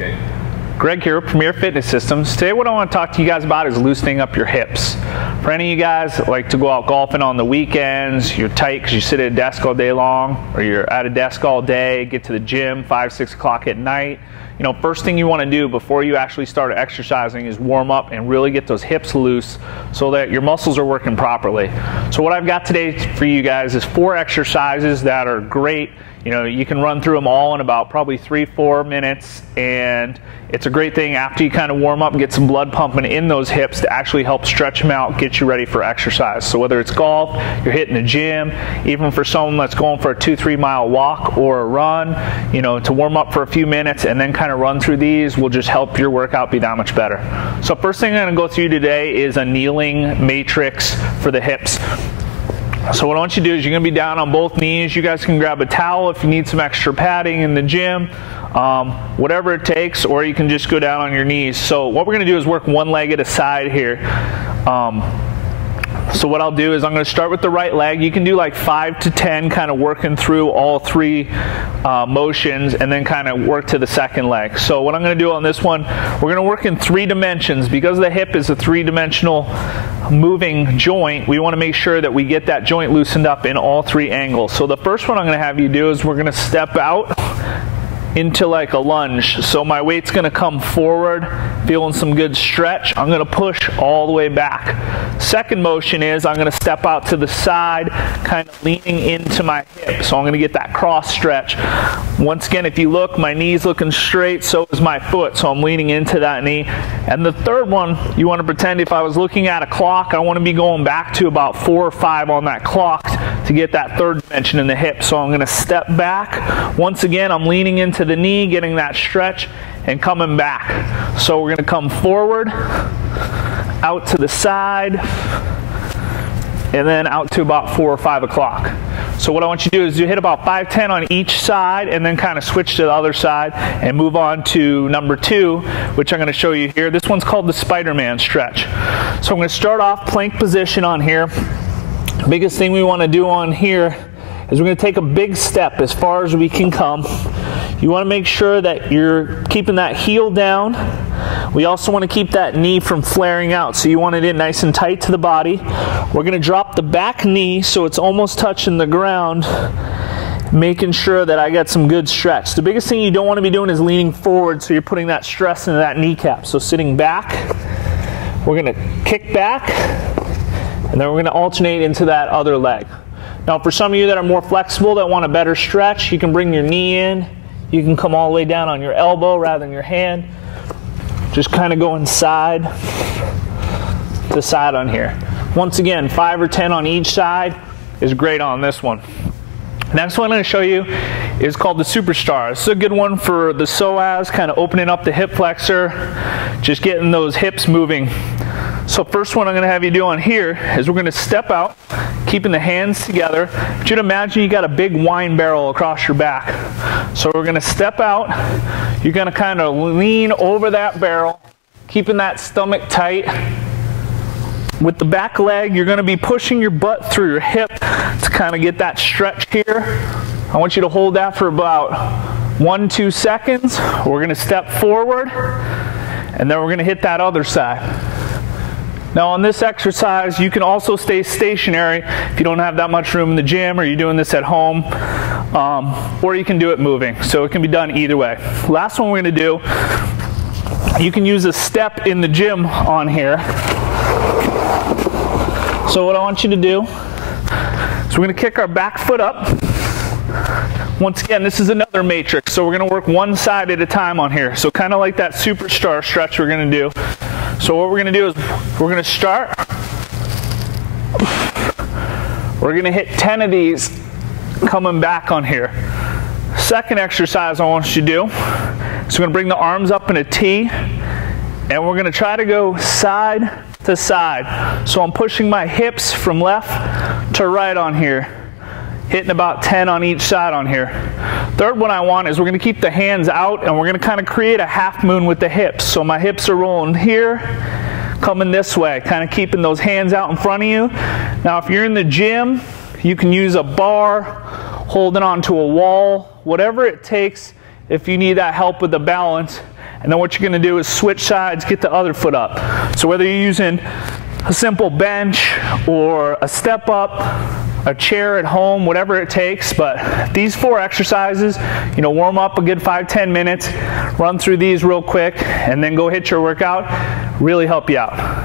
Okay. Greg here, Premier Fitness Systems. Today what I want to talk to you guys about is loosening up your hips. For any of you guys that like to go out golfing on the weekends, you're tight because you sit at a desk all day long, or you're at a desk all day, get to the gym 5, 6 o'clock at night. You know, first thing you want to do before you actually start exercising is warm up and really get those hips loose so that your muscles are working properly. So what I've got today for you guys is 4 exercises that are great. You know, you can run through them all in about probably 3-4 minutes, and it's a great thing after you kind of warm up and get some blood pumping in those hips to actually help stretch them out, get you ready for exercise. So whether it's golf, you're hitting the gym, even for someone that's going for a 2-3 mile walk or a run, you know, to warm up for a few minutes and then kind of run through these will just help your workout be that much better. So first thing I'm going to go through today is a kneeling matrix for the hips. So what I want you to do is you're going to be down on both knees. You guys can grab a towel if you need some extra padding in the gym, whatever it takes, or you can just go down on your knees. So what we're going to do is work one leg at a side here. So what I'll do is I'm going to start with the right leg. You can do like 5 to 10, kind of working through all 3 motions, and then kind of work to the second leg. So what I'm going to do on this one, we're going to work in 3 dimensions. Because the hip is a 3-dimensional moving joint, we want to make sure that we get that joint loosened up in all 3 angles. So the first one I'm going to have you do is we're going to step out into like a lunge. So my weight's going to come forward, feeling some good stretch. I'm going to push all the way back. Second motion is I'm going to step out to the side, kind of leaning into my hip. So I'm going to get that cross stretch. Once again, if you look, my knee's looking straight, so is my foot. So I'm leaning into that knee. And the third one, you want to pretend if I was looking at a clock, I want to be going back to about 4 or 5 on that clock to get that third dimension in the hip. So I'm going to step back. Once again, I'm leaning into the knee, getting that stretch, and coming back. So we're going to come forward, out to the side, and then out to about 4 or 5 o'clock. So what I want you to do is you hit about 5-10 on each side, and then kind of switch to the other side and move on to number 2, which I'm going to show you here. This one's called the Spider-Man stretch. So I'm going to start off plank position on here. Biggest thing we want to do on here is we're going to take a big step as far as we can come. You want to make sure that you're keeping that heel down. We also want to keep that knee from flaring out, so you want it in nice and tight to the body. We're going to drop the back knee so it's almost touching the ground, making sure that I get some good stretch. The biggest thing you don't want to be doing is leaning forward, so you're putting that stress into that kneecap. So sitting back, we're going to kick back, and then we're going to alternate into that other leg. Now for some of you that are more flexible, that want a better stretch, you can bring your knee in. You can come all the way down on your elbow rather than your hand. Just kind of going side to side on here. Once again, 5 or 10 on each side is great on this one. Next one I'm going to show you is called the Superstar. This is a good one for the psoas, kind of opening up the hip flexor, just getting those hips moving. So first one I'm going to have you do on here is we're going to step out, keeping the hands together. But you'd imagine you got a big wine barrel across your back. So we're going to step out. You're going to kind of lean over that barrel, keeping that stomach tight. With the back leg, you're going to be pushing your butt through your hip to kind of get that stretch here. I want you to hold that for about 1-2 seconds. We're going to step forward, and then we're going to hit that other side. Now on this exercise, you can also stay stationary if you don't have that much room in the gym, or you're doing this at home, or you can do it moving. So it can be done either way. Last one we're going to do, you can use a step in the gym on here. So what I want you to do is we're going to kick our back foot up. Once again, this is another matrix, so we're going to work one side at a time on here. So kind of like that Superstar stretch we're going to do. So what we're going to do is we're going to start. We're going to hit 10 of these coming back on here. Second exercise I want you to do is we're going to bring the arms up in a T, and we're going to try to go side to side. So I'm pushing my hips from left to right on here, hitting about 10 on each side on here. Third one I want is we're going to keep the hands out, and we're going to kind of create a half moon with the hips. So my hips are rolling here, coming this way, kind of keeping those hands out in front of you. Now if you're in the gym, you can use a bar, holding onto a wall, whatever it takes if you need that help with the balance. And then what you're going to do is switch sides, get the other foot up. So whether you're using a simple bench or a step up, a chair at home, whatever it takes, but these 4 exercises, you know, warm up a good 5-10 minutes, run through these real quick, and then go hit your workout, really help you out.